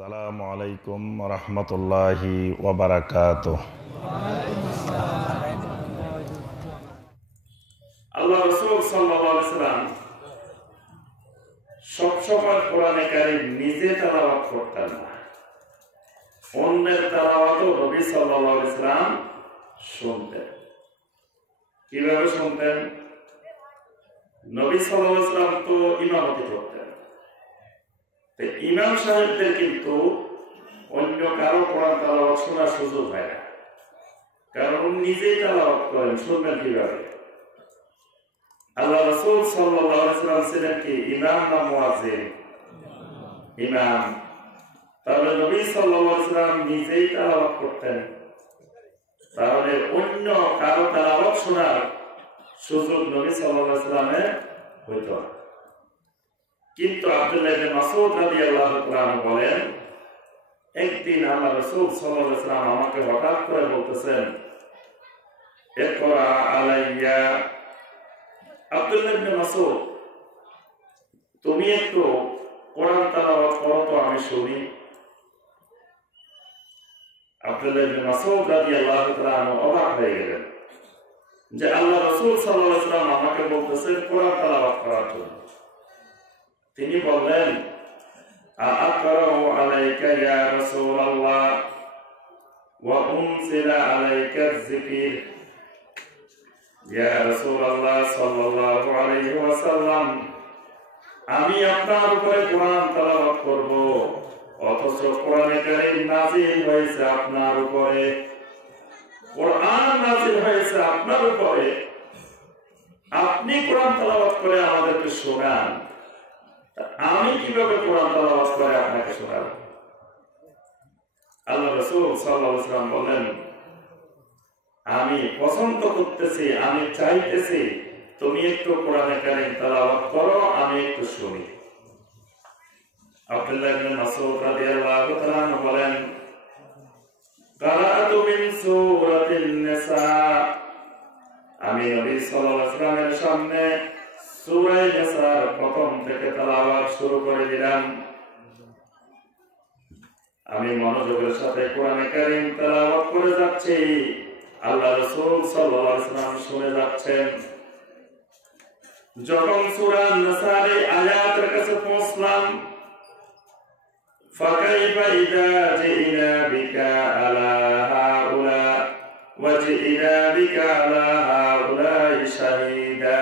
আসসালামু আলাইকুম রহমতুল্লাহি ওয়াবারাকাতুহ। আল্লাহ রাসূল সাল্লাল্লাহু আলাইহি ওয়াসাল্লাম সবসময় কোরআনে কারীম নিজে তেলাওয়াত করতেন না, অন্যের তেলাওয়াতও নবী সাল্লাল্লাহু আলাইহি ওয়াসাল্লাম শুনতেন। কিভাবে শুনতেন? নবী সাল্লাল্লাহু আলাইহি ওয়াসাল্লাম তো ইমামতি করতেন, ইমাম সাহেবদের কিন্তু অন্য কারো কোরআন তেলাওয়াত শোনার সুযোগ হয় না, কারণ নিজেই তেলাওয়াত করেন, শুনবেন কিভাবে? আল্লাহ রাসূল সাল্লাল্লাহু আলাইহি ওয়াসাল্লাম ছিলেন কি ইমাম না মুয়াজ্জিন? ইমাম। তাহলে নবী সাল্লাল্লাহু আলাইহি ওয়াসাল্লাম নিজেই তেলাওয়াত করতেন, তাহলে অন্য কারো তেলাওয়াত শোনার সুযোগ নবী সাল্লাল্লাহু আলাইহি ওয়াসাল্লামের হইতো না। কিন্তু আব্দুল্লাহ ইবনে মাসউদ রাদিয়াল্লাহু তাআলা বলেন, একদিন আল্লাহ রাসূল সাল্লাল্লাহু আলাইহি ওয়াসাল্লাম আমাকে হঠাৎ করে বলতেছেন, ইকরা আলাইয়া। আব্দুল্লাহ ইবনে মাসউদ, তুমি একটু কোরআন তেলাওয়াত করো তো, আমি শুনি। আব্দুল্লাহ ইবনে মাসউদ রাদিয়াল্লাহু তাআলা অবাক হয়ে গেলেন যে আল্লাহ রাসূল সাল্লাল্লাহু আলাইহি ওয়াসাল্লাম আমাকে বলতেছেন কোরআন তেলাওয়াত করার জন্য। তিনি বললেন, আ'আকরাউ আলাইকা ইয়া রাসূলাল্লাহ ওয়া উনজিলা আলাইকা যিকির। ইয়া রাসূলুল্লাহ সাল্লাল্লাহু আলাইহি ওয়াসাল্লাম, আমি আপনার উপরে কোরআন তেলাওয়াত করব, অথচ কোরআনে কারীম নাযিল হয়েছে আপনার উপরে, কোরআন নাযিল হয়েছে আপনার উপরে, আপনি কোরআন তেলাওয়াত করে আমাদেরকে শোনান, আমি কিভাবে কোরআন তেলাওয়াত করে আপনাকে শোনাব? আল্লাহ রাসূল সাল্লাল্লাহু আলাইহি ওয়াসাল্লাম বলেন, আমি পছন্দ করতেছি, আমি চাইতেছি তুমি একটু কোরআনে কারীম তেলাওয়াত করো, আমি একটু শুনি। আব্দুল্লাহ ইবনে মাসউদ রাদিয়াল্লাহু তাআলা বলেন, কারাতু মিন সূরাতিন নিসা, আমি নবী সাল্লাল্লাহু আলাইহি ওয়াসাল্লামের সামনে সূরা নিসার প্রথম থেকে তেলাওয়াত শুরু করে দিলাম। আমি মনোযোগের সাথে কোরআনে কারীম তেলাওয়াত করে যাচ্ছি, আল্লাহ রাসূল সাল্লাল্লাহু আলাইহি ওয়াসাল্লাম শুনে যাচ্ছেন। যখন সূরা নিসার আয়াতের কাছে পৌঁছলাম, ফাকাইফা ইযা জিনা বিকা আলা হাউলা ওয়া জিনা বিকা আলা হাউলা শাহীদা।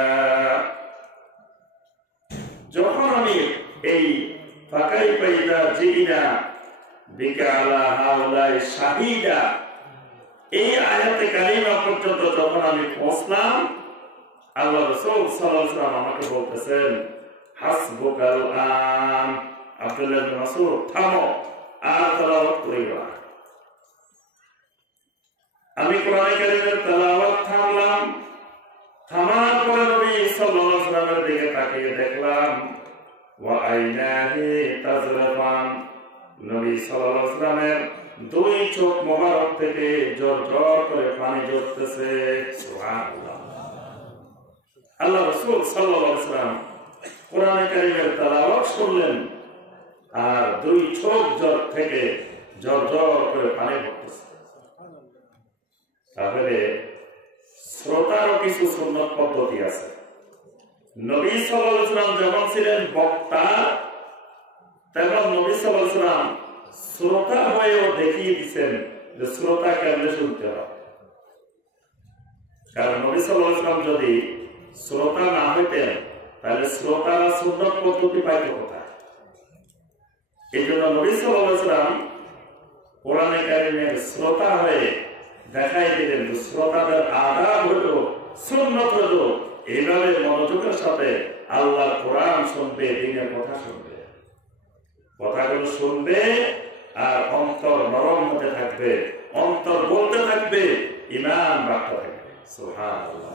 যখন আমি এই ফাকাইফা ইযা জিনা বিকা আলা হাউলা শাহীদা এই আয়াতে কারিমা পর্যন্ত যখন আমি পৌঁছলাম, আল্লাহ রাসূল সাল্লাল্লাহু আলাইহি ওয়াসাল্লাম আমাকে বলতেছেন, হাসবুকাল আন। আব্দুল্লাহ ইবনে মাসউদ, থামো, আর তেলাওয়াত করিও না। আমি কোরআনে কারীমের তেলাওয়াত থামলাম। থামার পরে নবী সাল্লাল্লাহু আলাইহি ওয়াসাল্লামের দিকে তাকিয়ে দেখলাম, ওয়া আইনাহি তাজরাফান, নবী সাল্লাল্লাহু আলাইহি ওয়াসাল্লামের দুই চোখ মোবারক থেকে জোর জোর করে পানি ঝরতেছে। সুবহানাল্লাহ। আল্লাহ রাসূল সাল্লাল্লাহু আলাইহি ওয়াসাল্লাম কোরআনে কারীমের তেলাওয়াত শুনলেন, আর দুই চোখ জোর থেকে জোর জোর করে পানি পড়তেছে। তাহলে শ্রোতারও কিছু সুন্নত পদ্ধতি আছে। নবী সাল্লাল্লাহু আলাইহি ওয়াসাল্লাম যখন ছিলেন বক্তা, তখন নবী সাল্লাল্লাহু আলাইহি ওয়াসাল্লাম শ্রোতা হয়েও দেখিয়ে দিচ্ছেন যে শ্রোতা কেমনে শুনতে হয়। কারণ নবী সাল্লাল্লাহু আলাইহি ওয়াসাল্লাম যদি শ্রোতা না হইতেন, তাহলে শ্রোতারা সুন্নত পদ্ধতি পাইত কোথায়? এই জন্য নবী সাল্লাল্লাহু আলাইহি ওয়াসাল্লাম কোরআনে কারীমের শ্রোতা হয়ে দেখাই দিলেন যে শ্রোতাদের আদাব হলো, সুন্নত হলো এইভাবে মনোযোগের সাথে আল্লাহর কোরআন শুনবে, দ্বীনের কথা শুনবে, কথাগুলো শুনবে, আর অন্তর নরম হতে থাকবে, অন্তর বলতে থাকবে, ঈমান রাখতে থাকবে। সুবহানাল্লাহ।